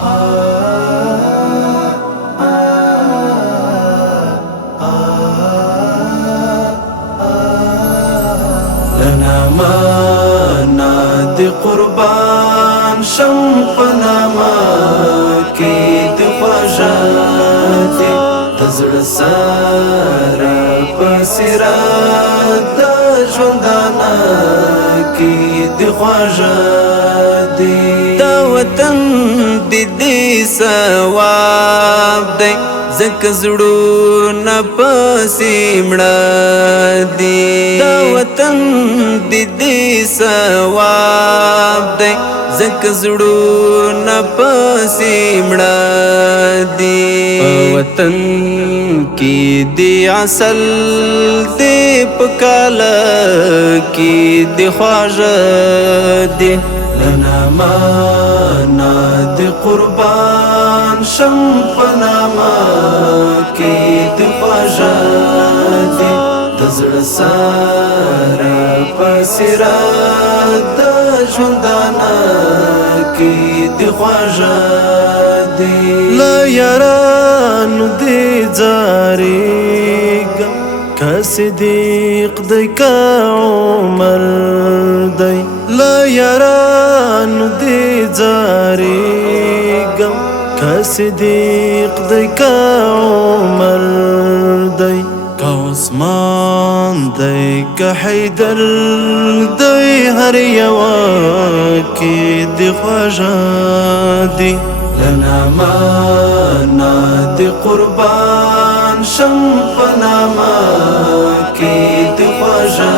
لنا مانا دی قربان شم پناما کی دی خواجاتی تزر سارا پسیرات دا جوندانا کی دی خواجاتی دا وطن دی سواب دی زک زړونه پسې مړه دي دا وطن دې ثواب دی زک زړونه پسې مړه دي وطن کې دی اصل دی پکاله کې دی خواږه دی لنا مانا دی قربان شم پناما کی دی خواجاتی تزر سارا پسیرات دا جوندانا کی دی خواجاتی لا یارانو دی زاریگا که صدیق دی که عمر دی لا یارانو دی زاریگا که صدیق دی که عمر دی که عثمان دی که حیدر دی هر یوا کی دی خواجه دی لنا مانا دی قربان شم پناما کی دی خواجه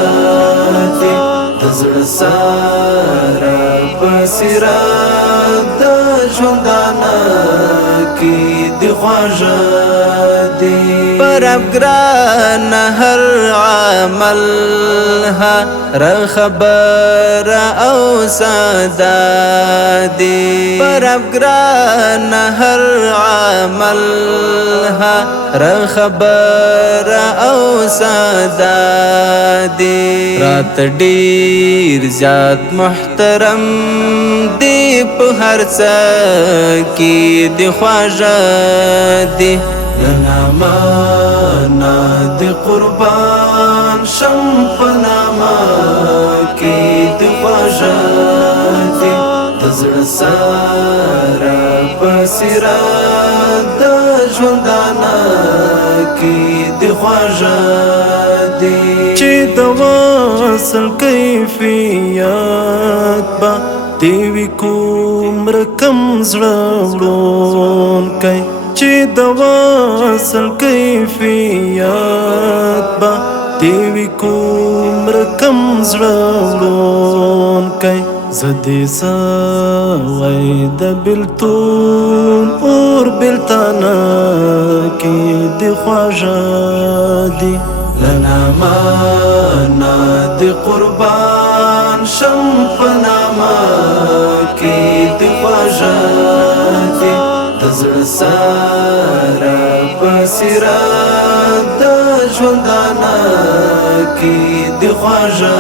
دی تزر سارا پسیرات دا جوندانا کی دی خواجه دی پر افگران هر عمل ها را خبر او صدا دی پر افگران هر عمل ها را خبر او صدا دی رات ډیر زیات محترم دی په هر څه کې دی خواږه دی لنا مانا دی قربان شم پناما کی دی خواجه دی تزر سارا پسیرات دا جوندانا کی دی خواجه دی چی دواصل کیفیات با دیوی کوم رکم زړه کئی چی دواصل کیفیات با دیوی کوم رکم زړه کئی زدی سوی د بلتون اور بلتانا کی دی خواجه دی لنا مانا دی قربان شم پناما کی دی خواجه دی تزر سارا پسیرات دا جوندانا کی دی خواجه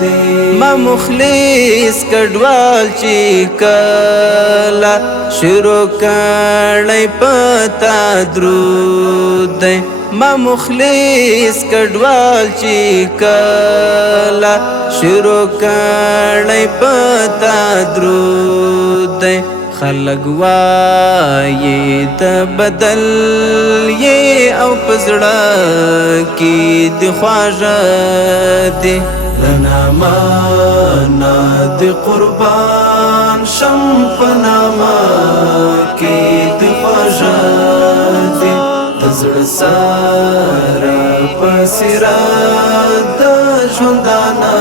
دی ما مخلص کډوال چې کلا شروع کړی پتا درود دی ما مخلص کډوال چې کلا شروع کړی پتا درود دی خلق وایي ته بدل یې او پزړه کې دی خواږه دی لنا مانا دی قربان شم پناما کی دی خواجه دی تزر سارا پسیرات دا جوندانا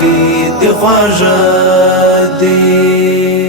کی دی خواجه دی